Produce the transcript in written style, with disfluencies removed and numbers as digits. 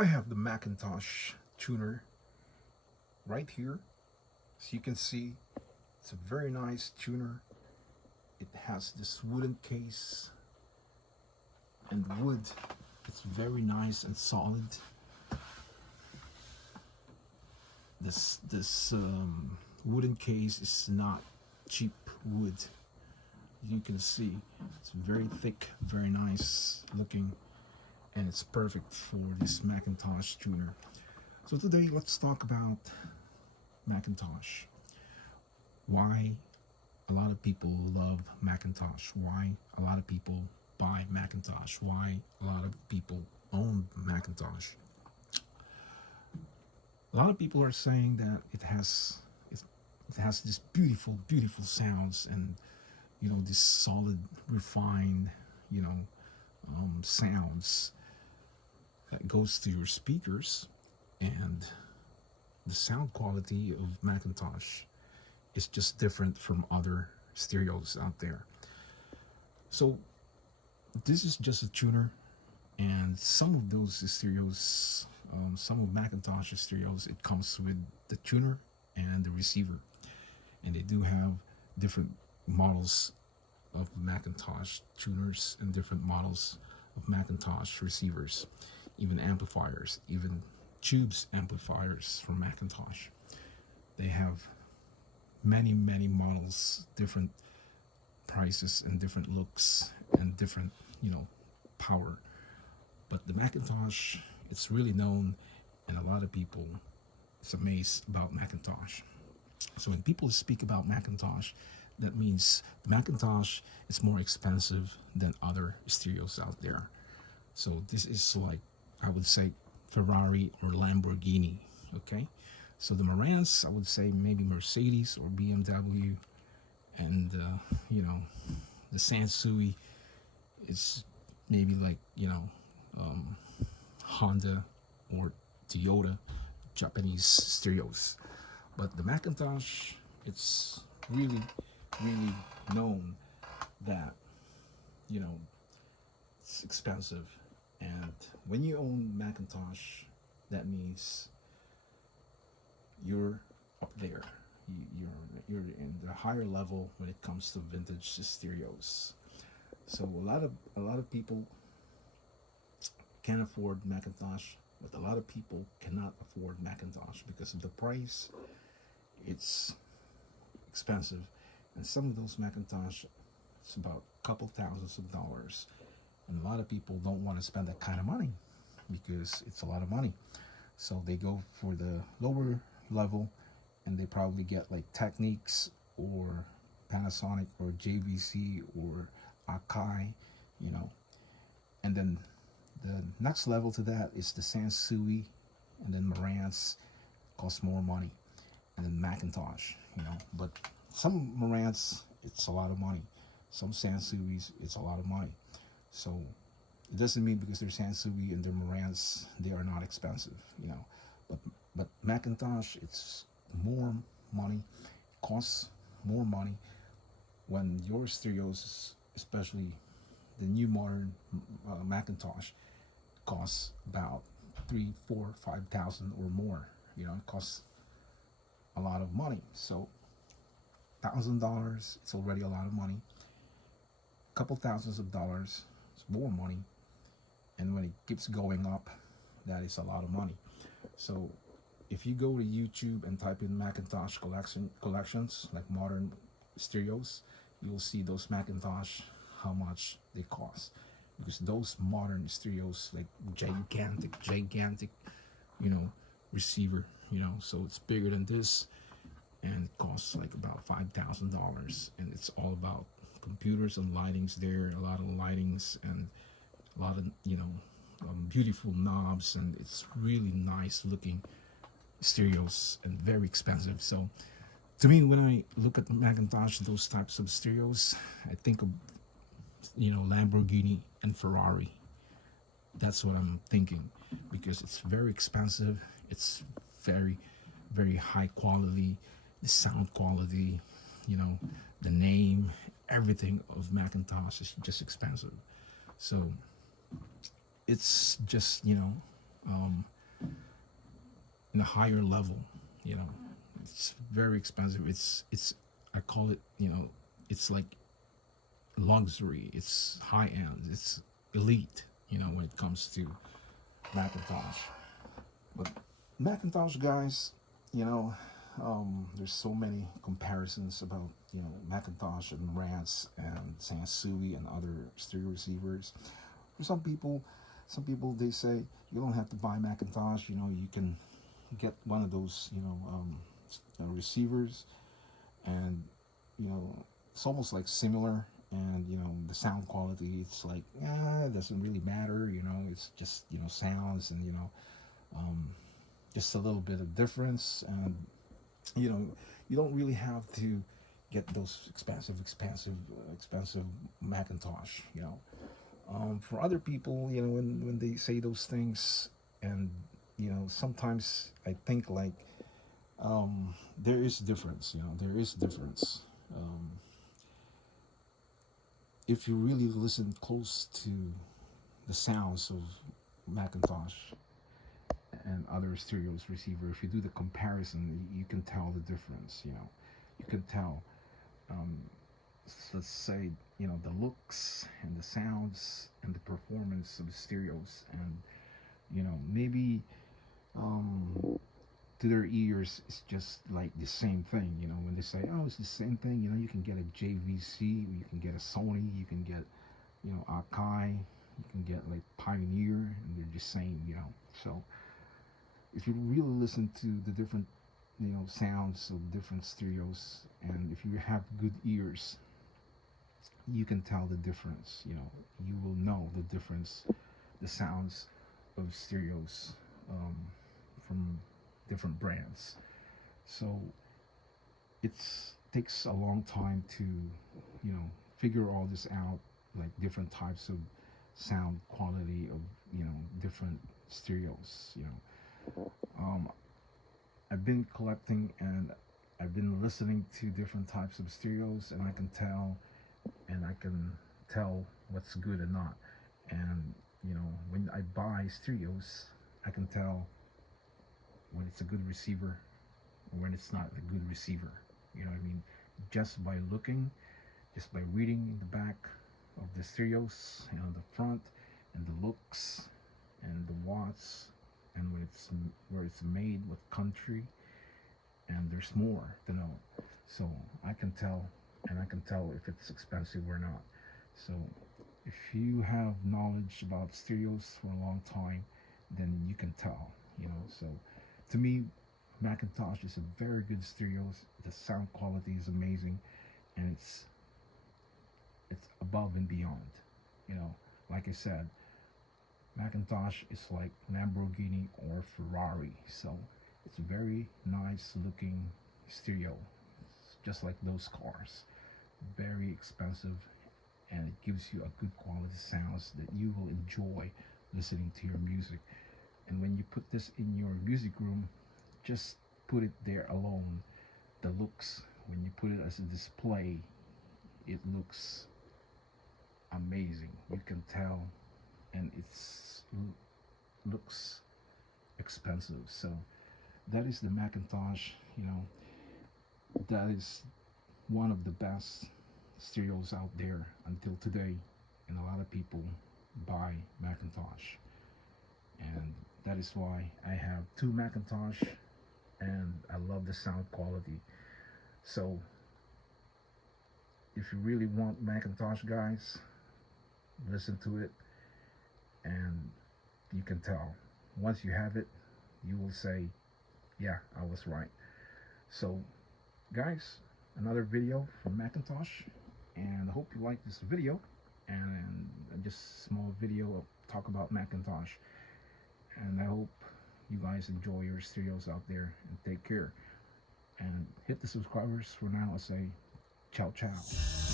I have the Macintosh tuner right here. As you can see, it's a very nice tuner. It has this wooden case, and the wood, it's very nice and solid. This wooden case is not cheap wood. You can see it's very thick, very nice looking, and it's perfect for this Macintosh tuner. So today let's talk about Macintosh. Why a lot of people love Macintosh, why a lot of people buy Macintosh, why a lot of people own Macintosh. A lot of people are saying that it has this beautiful sounds, and this solid refined sounds that goes to your speakers, and the sound quality of Macintosh is just different from other stereos out there. So this is just a tuner, and some of those stereos, some of Macintosh's stereos, it comes with the tuner and the receiver, and they do have different models of Macintosh tuners and different models of Macintosh receivers, even amplifiers, even tubes amplifiers from Macintosh. They have many models, different prices and different looks and different power. But the Macintosh, it's really known, and a lot of people is amazed about Macintosh. So when people speak about Macintosh, that means Macintosh is more expensive than other stereos out there. So this is like, I would say, Ferrari or Lamborghini. Okay, so the Marantz, I would say maybe Mercedes or BMW, and the Sansui is maybe like Honda or Toyota, Japanese stereos. But the Macintosh, it's really known that it's expensive. And when you own Macintosh, that means you're up there. You're in the higher level when it comes to vintage stereos. So a lot of people can afford Macintosh, but a lot of people cannot afford Macintosh because of the price. It's expensive, and some of those Macintosh, it's about a couple thousands of dollars, and a lot of people don't want to spend that kind of money because it's a lot of money. So they go for the lower level, and they probably get like Technics or Panasonic or JVC or Akai, and then the next level to that is the Sansui, and then Marantz costs more money, and then Macintosh, But some Marantz, it's a lot of money. Some Sansuis, it's a lot of money. So it doesn't mean because they're Sansui and they're Marantz, they are not expensive, But Macintosh, it's more money, costs more money when your stereos, especially the new modern Macintosh, costs about 3, 4, 5,000 or more. It costs a lot of money. So $1,000, it's already a lot of money. A couple thousands of dollars, it's more money. And when it keeps going up, that is a lot of money. So if you go to YouTube and type in Macintosh collections, like modern stereos, you'll see those Macintosh, how much they cost. Because those modern stereos, like gigantic, receiver, so it's bigger than this, and it costs like about $5,000, and it's all about computers and lightings there, a lot of lightings and a lot of beautiful knobs, and it's really nice looking stereos and very expensive. So to me, when I look at Macintosh, those types of stereos, I think of Lamborghini and Ferrari. That's what I'm thinking, because it's very expensive, it's very high quality, the sound quality, the name, everything of Macintosh is just expensive. So it's just um, in a higher level. You know, it's very expensive. It's I call it, it's like luxury. It's high end. It's elite. When it comes to Macintosh. But Macintosh, guys, you know, there's so many comparisons about Macintosh and Marantz and Sansui and other stereo receivers. For some people they say you don't have to buy Macintosh. You can get one of those receivers, and it's almost like similar. And the sound quality, it's like, it doesn't really matter. It's just sounds, and um, just a little bit of difference. And you know you don't really have to get those expensive Macintosh. For other people, when they say those things, and sometimes I think like, there is difference. There is difference. If you really listen close to the sounds of Macintosh and other stereos receiver, if you do the comparison, you can tell the difference. You can tell, um, let's say, the looks and the sounds and the performance of the stereos. And maybe, um, to their ears it's just like the same thing. When they say, oh, it's the same thing, you can get a JVC, you can get a Sony, you can get Akai, you can get like Pioneer, and they're the same. So if you really listen to the different sounds of different stereos, and if you have good ears, you can tell the difference. You will know the difference, the sounds of stereos, from different brands. So it's takes a long time to figure all this out, like different types of sound quality of different stereos. um, I've been collecting, and I've been listening to different types of stereos, and I can tell what's good and not. And when I buy stereos, I can tell when it's a good receiver or when it's not a good receiver. You know what I mean? Just by looking, just by reading in the back of the stereos, the front, and the looks, and the watts, and where it's made, what country, and there's more to know. So I can tell, and I can tell if it's expensive or not. So if you have knowledge about stereos for a long time, then you can tell. So to me, Macintosh is a very good stereo. The sound quality is amazing, and it's above and beyond. Like I said, Macintosh is like Lamborghini or Ferrari. So it's a very nice looking stereo. It's just like those cars. Very expensive, and it gives you a good quality sounds that you will enjoy listening to your music. And when you put this in your music room, just put it there alone. The looks, when you put it as a display, it looks amazing. You can tell, and it's looks expensive. So that is the Macintosh. That is one of the best stereos out there until today, and a lot of people buy Macintosh, and that is why I have two Macintosh, and I love the sound quality. So if you really want Macintosh, guys, listen to it, and you can tell. Once you have it, you will say, yeah, I was right. So guys, another video from Macintosh, and I hope you like this video, and just a small video of talk about Macintosh. And I hope you guys enjoy your stereos out there, and take care. And hit the subscribers for now. I say ciao ciao.